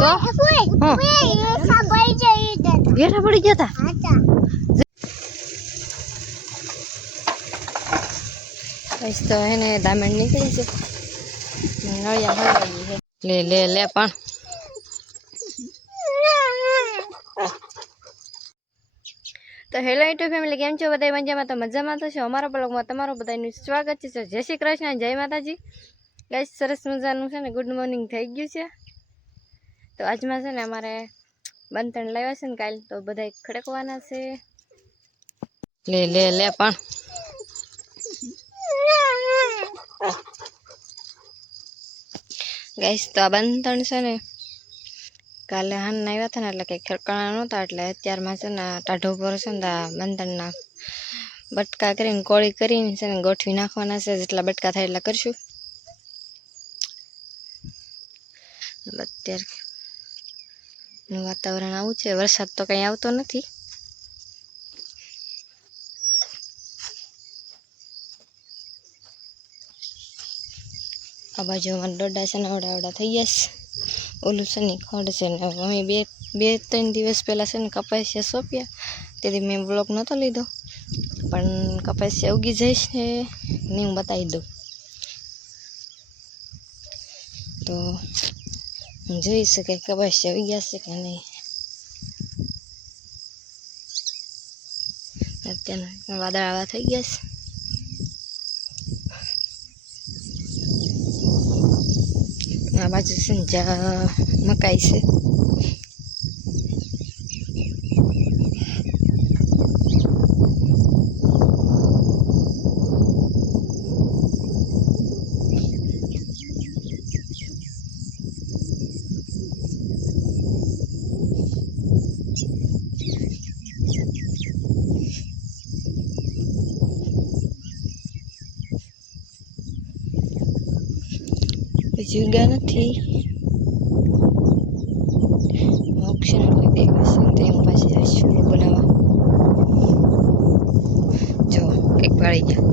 બેઠા પડી ગયા હતા તો એને દામણ નીકળી છે નળિયા હળવાઈ છે લે લે લે પણ તો હેલો યુટ્યુબ ફેમિલી કેમ છો બધા મજામાં તો મજામાં તો છો અમારા બ્લોગમાં તમારું બધાનું સ્વાગત છે જય શ્રી કૃષ્ણ જય માતાજી ગાઈસ સરસ મજાનું છે ને ગુડ મોર્નિંગ થઈ ગયું છે તો આજમાં છે ને અમારે બંધણ લાવ્યા છે ને કાલ તો બધા ખડકવાના છે લે લે લે પણ ગાઈસ તો આ બંધણ છે ને કાલે હાન આવ્યા હતા ને એટલે કંઈ ખડકાણા નહોતા એટલે અત્યારમાં છે ને ટાઢો પર છે ને બંધણના બટકા કરીને કોળી કરીને છે ને ગોઠવી નાખવાના છે જેટલા બટકા થાય એટલા કરશું અત્યારનું વાતાવરણ આવું છે વરસાદ તો કંઈ આવતો નથી આ બાજુ અમારા ડોડા છે ને અવડા થઈ જશે ઓલું છે ને ખડ છે ને અમે બે ત્રણ દિવસ પહેલાં છે ને કપાસિયા સોંપ્યા તેથી મેં બ્લોગ નહોતો લીધો પણ કપાસિયા ઉગી જઈશ ને હું બતાવી દઉં તો હું જોઈશ કે કપાસિયા ઉગ્યા છે કે નહીં અત્યારે વાદળ આવા થઈ ગયા છે આ બાજુ છે ને જ્યાં મકાઈ છે juga નથી ઓપ્શન કોઈ દેખાશે તો હું પાછી શરૂ બનાવવા જો એક વાળી ગયા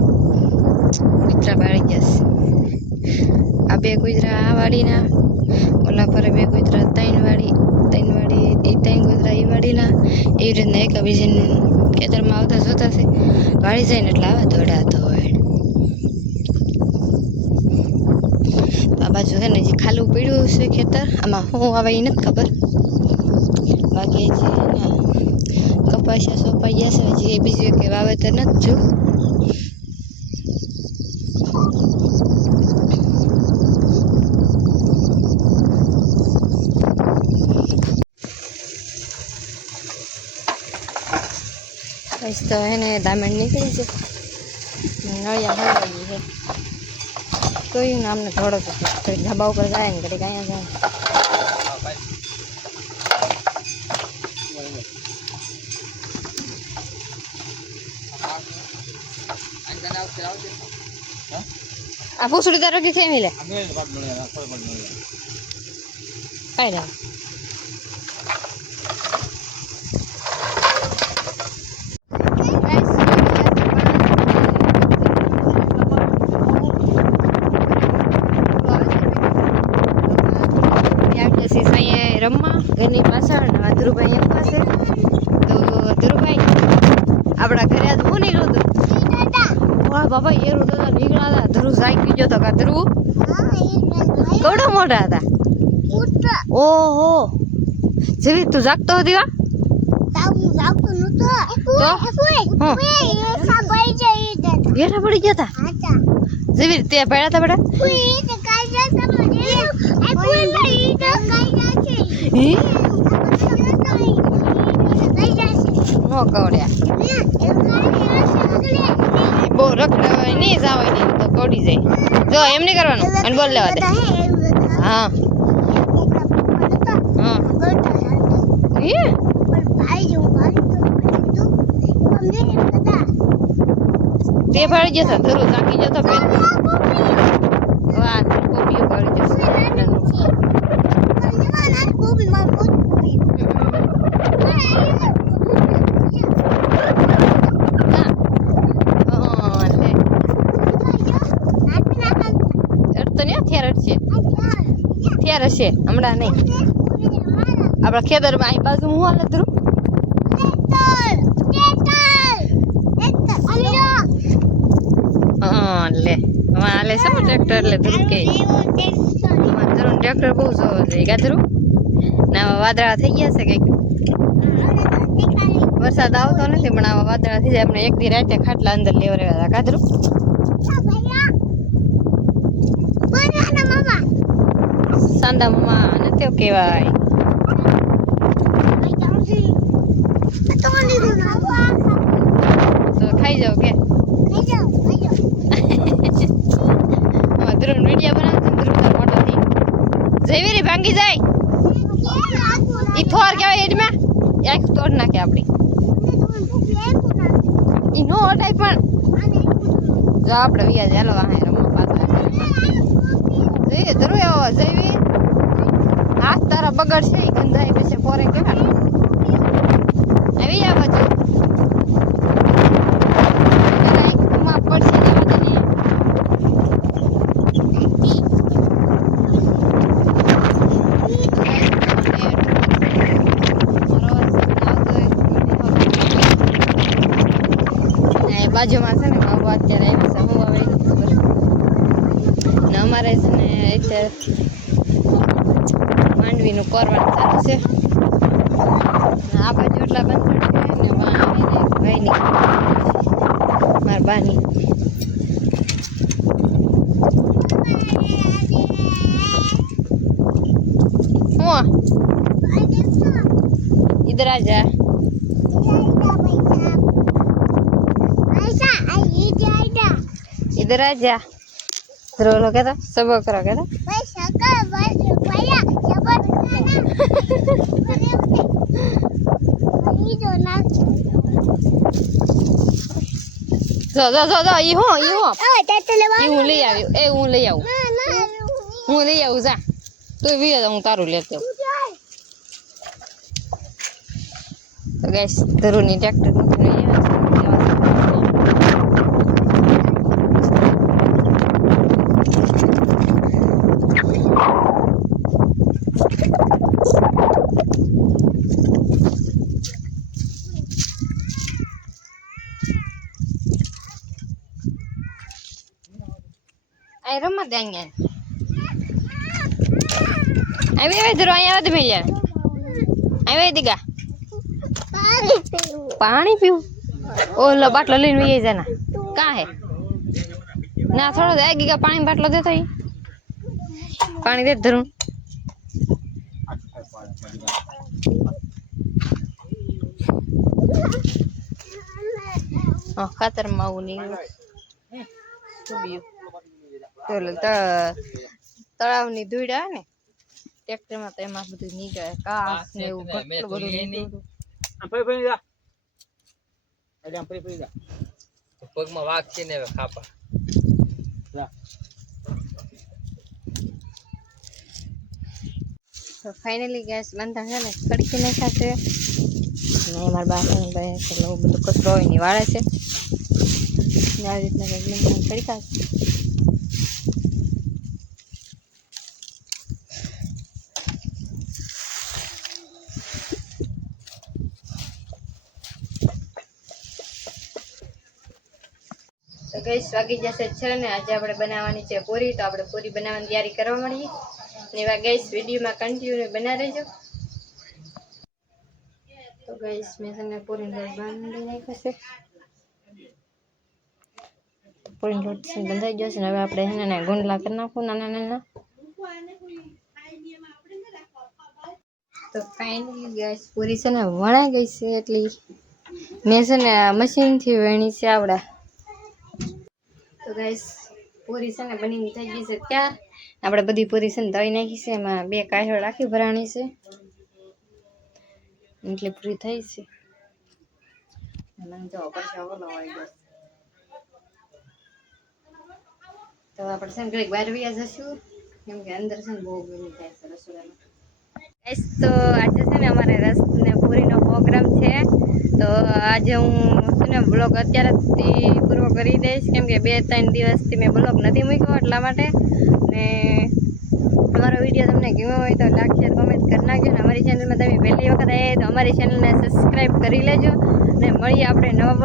કૂતરા વાળી ગયા આ બે કૂતરા આ વાળીના ઓલા પર બે કૂતરા ત્રણ વાળી એ ત્રણ કૂતરા એ વાળીના એવી રીતના એક બીજીનું ખેતરમાં આવતા જોતા છે વાળી જાય ને એટલે આવા દોડાતો હોય બાજુ છે ને જે ખાલું પીડ્યું છે ખેતર આમાં શું આવે એ નથી ખબર બાકી જે કપાસિયા સોંપાઈ ગયા છે જે બીજું કે વાવેતર નથી જો તો એને દામણ નીકળી છે નળિયા હળવાઈ છે કોઈ નામને થોડો ઘડી ધાબા ઉપર જાય ને ઘડી અહીંયા જાય આ પૂછડી તારો કે થઈ મિલે કઈ ના રમવા ઘરની પાછળ ધ્રુવભાઈ એમ પાસે તો ધ્રુવભાઈ આપણા ઘરે આજ હું નીકળ્યું હતું વાહ બાબા એરું તો નીકળ્યા હતા ધ્રુવ સાઈ ગયો તો કા ધ્રુવ કેવડા મોટા હતા ઓહો જેવી તું જાગતો હતી બેઠા પડી ગયા હતા જેવી તે પડ્યા હતા બેટા નો કવડ્યા બહુ રખડવાય નહીં જવાય નહીં તો કવડી જાય જો એમ નહીં કરવાનું અને બોલ લેવા દે હા હા તે ફળી જશે ધરું ચાકી જતો વાહ કોપીઓ ફળી જશે થયા હશે હમણાં નહીં આપણા ખેતરમાં અહીં બાજુ હું હાલે ધ્રુવ હા લે હવે હાલે છે ને ટ્રેક્ટર એટલે ધ્રુવ કે ધ્રુવ ટ્રેક્ટર બહુ જોવો છે કા ધ્રુવ ને આવા વાદળા થઈ ગયા છે કંઈક વરસાદ આવતો નથી પણ આવા વાદળા થઈ જાય આપણે એક દી રાતે ખાટલા અંદર લેવરાવ્યા હતા કા ધ્રુવ સાંદા મામા નથી કહેવાય તો ખાઈ જાવ કે ધ્રુવ વિડીયો બનાવતો ધ્રુવ તો મોટો થઈ જયવીરી ભાંગી જાય ઈ થોર કહેવાય એડમાં એક તોડ નાખે આપણી ઈ નો હટાય પણ જો આપણે વ્યાજ હાલો વાહે રમવા પાછા જઈએ ધ્રુવ એવો જયવી હાથ તારા બગડ છે ગંધાઈ પછી પોરે કેવા આવી આ બાજુ પડશે બાજુમાં છે ને બાબુ અત્યારે આવી છે હું આવે ને અમારે છે ને અત્યારે માંડવીનું કોરવાનું ચાલુ છે આ બાજુ એટલા બંધ ને ભાઈની મારા બાની હું इधर आ जा इधर आ जा रो लो कहता सब करो कहता જો જો જો જો ઈ હું લઈ આવ્યો એ હું લઈ આવું જા તું વીએ હું તારું લેતો તો ગાઈસ ધરુની ટ્રેક્ટર મૂકીને आई रम देंगे आई वे धरो आई आवे मिल जाए आई वे दिगा पानी पीऊ ओ लो बाटलो लेने ये जाना कहाँ है ना थोड़ा दे गीगा पानी बाटलो दे तो ही पानी दे धरूं खतर माऊ नहीं તળાવની ધૂળ આવે ને ટ્રેક્ટરમાં તો એમાં બધું નીકળે કાસ ને એવું ઘટલું બધું પગમાં વાઘ છે ને ખાપા તો ફાઇનલી ગેસ બંધ છે ને કડકી નાખ્યા છે ને મારા બાસણ બધું કચરો હોય ની વાળે છે ને આવી રીતના કડકા તો ગઈસ વાગી જશે છે ને આજે આપણે બનાવવાની છે પૂરી તો આપણે પૂરી બનાવવાની તૈયારી કરવા મળીએ ને એવા ગઈસ વિડીયોમાં કન્ટિન્યુ બના રહેજો તો ગઈસ મેં છે પૂરી બાંધી નાખ્યો છે પૂરી લોટ છે બંધાઈ ગયો છે ને હવે આપણે એને ગુંડલા કરી નાખું નાના નાના તો ફાઇનલી ગઈસ પૂરી છે ને વણાઈ ગઈ છે એટલી મેં છે ને મશીનથી વણી છે આવડા તો ગાઈસ પૂરી છે ને બનીને થઈ ગઈ છે ત્યાર આપણે બધી પૂરી છે ને તળી નાખી છે એમાં 2 કાયળ રાખી ભરાણી છે એટલે પૂરી થઈ છે મને જો પરસા ઓલો આવી ગયો તો આપણે છે ને ઘડીક બહાર વ્યા જશું કેમ કે અંદર છે ને બહુ ગરમી થાય છે રસોડામાં ગાઈસ તો આજે છે ને અમારે રસ ને પૂરીનો પ્રોગ્રામ છે તો આજે હું છે ને બ્લોગ અત્યારથી પૂરો કરી દઈશ કેમ કે 2-3 દિવસથી મેં બ્લોગ નથી મૂક્યો એટલા માટે ને અમારો વિડીયો તમને ગમ્યો હોય તો લાઈક શેર કોમેન્ટ કરી નાખજો ને અમારી ચેનલમાં તમે પહેલી વખત આવ્યા તો અમારી ચેનલને સબસ્ક્રાઈબ કરી લેજો અને મળીએ આપણે નવા